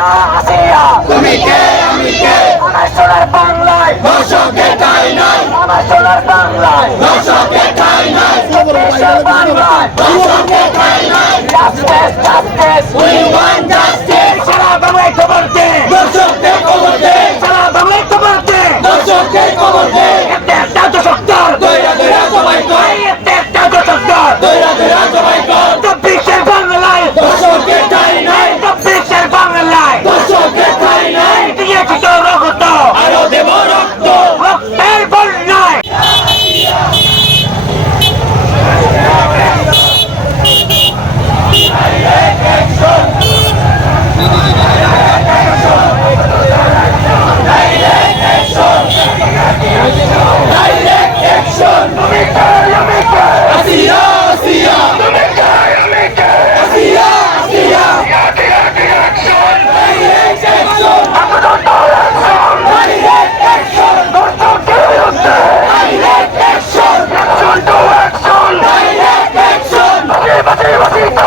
হাসিয়া তুমি কে আমি কে আমার সোনার বাংলায় দর্শকে ঠাই নাই আমার সোনার বাংলায় দর্শকে ঠাই নাই বাংলায় দর্শকে ঠাই নাই justice justice we want justice すいません。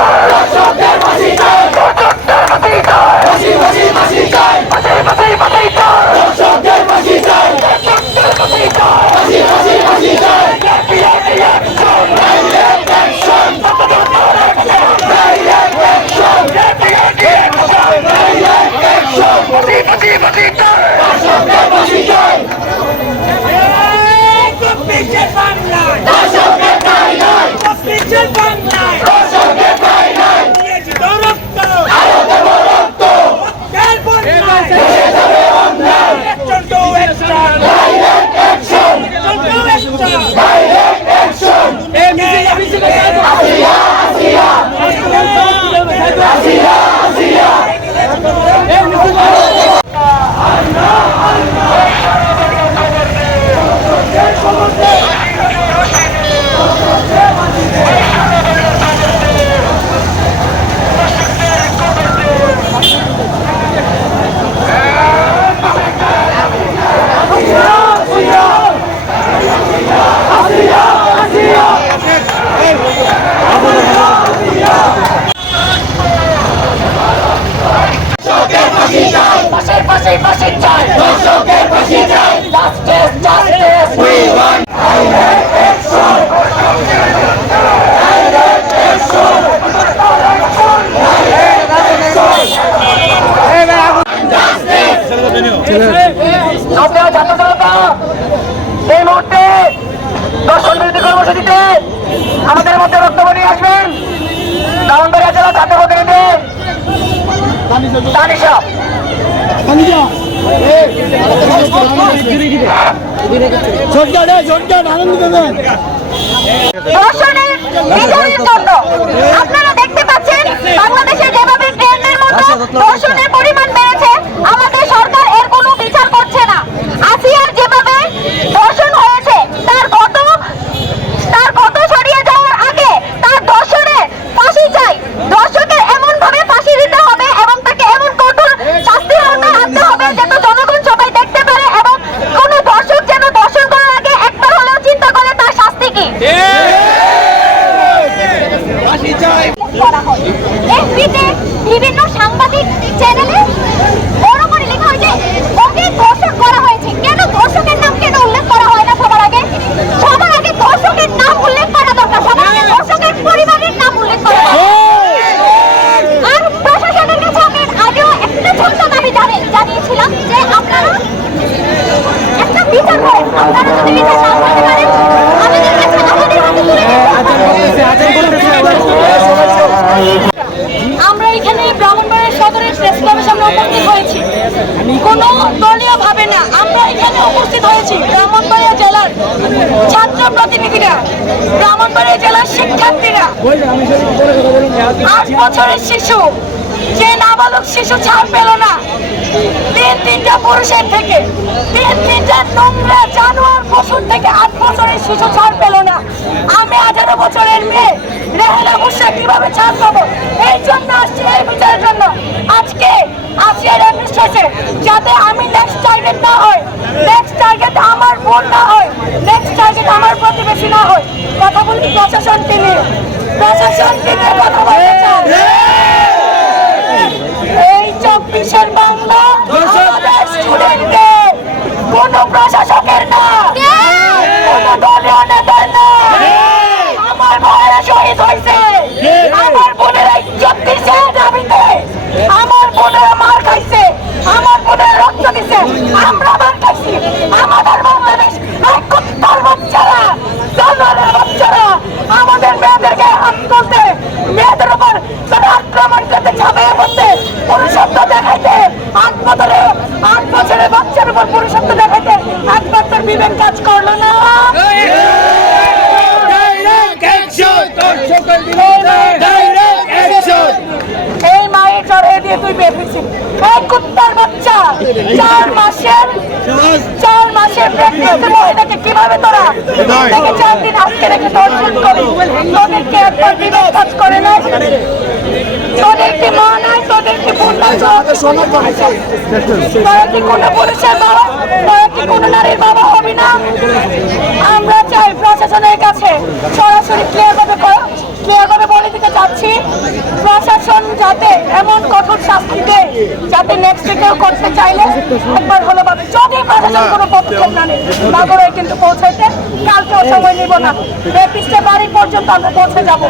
ফাঁসি ফাঁসি চাই দোষকে ফাঁসি চাই। Justice justice we want direct action direct action আপনারা জানতে চান এই মুহূর্তে দর্শন বিরোধী কর্মসূচিতে আমাদের মধ্যে বক্তব্য নিয়ে আসবেন। দামনবাড়িয়া জেলা ছাত্র প্রতিনিধি তানিশা। আপনারা দেখতে পাচ্ছেন দর্শনের পরিমাণ বেড়েছে জনপ্রতিনিধিরা ব্রাহ্মণবাড়িয়া জেলার শিক্ষার্থীরা, আট বছরের শিশু, যে নাবালক শিশু ছাড় পেল না। তিন তিনটা পুরুষের থেকে, তিন তিনটা নোংরা জানোয়ার পশুর থেকে আট বছরের শিশু ছাড় পেল না। আমি আঠারো বছরের মেয়ে, রেহেনা মুসা কীভাবে ছাড় পাবো? এই জন্য আসছি, এই বিচারের জন্য। আজকে আসিয়ার যাতে আমি নেক্সট টার্গেট না হয় নেক্সট টার্গেট আমার বোন না এই চব্বিশের বাংলা স্টুডেন্টদের কোনো প্রশাসকের না, কোনো দলীয় নেতার না। আমার ভাইয়েরা শহীদ হয়েছে। আমার বোনের এই চব্বিশের দাবিতে। আমার বোনেরা মার খাইছে। আমার বোনের রক্ত দিচ্ছে আমরা মেয়েদেরকে হাত তুলতে মেয়েদের উপর তারা আক্রমণ করতে ঝাঁপিয়ে পড়তে পুরুষত্ব দেখাইতে আট বছরে আট বছরের বাচ্চার উপর পুরুষত্ব দেখাইতে একবার তোর বিবেক কাজ করল না। এই মায়ের চড়ে দিয়ে তুই বেঁধেছি এই কুত্তার বাচ্চা চার মাসের চার মাসের প্রেগনেন্সি মহিলাকে কীভাবে তোরা? চার দিন আজকে রেখে দর্শন করি। তোদেরকে একবার বিবেক কাজ করে না মা নাই বোন নাই তোরা কি কোনো পুরুষের বাবা? তোরা কি কোনো নারীর বাবা হবি না? আমরা চাই প্রশাসনের কাছে সরাসরি ক্লিয়ার ভাবে ক্লিয়ার ভাবে বলে দিতে চাচ্ছি। প্রশাসন যাতে এমন কঠোর শাস্তি দেয় যাতে নেক্সট কেউ করতে চাইলে একবার হলো ভাবে কোনো পদক্ষেপ না নেয় তারপরে কিন্তু পৌঁছাইতে কালকেও সময় নিব না। রেপিস্টে বাড়ি পর্যন্ত পৌঁছে যাব।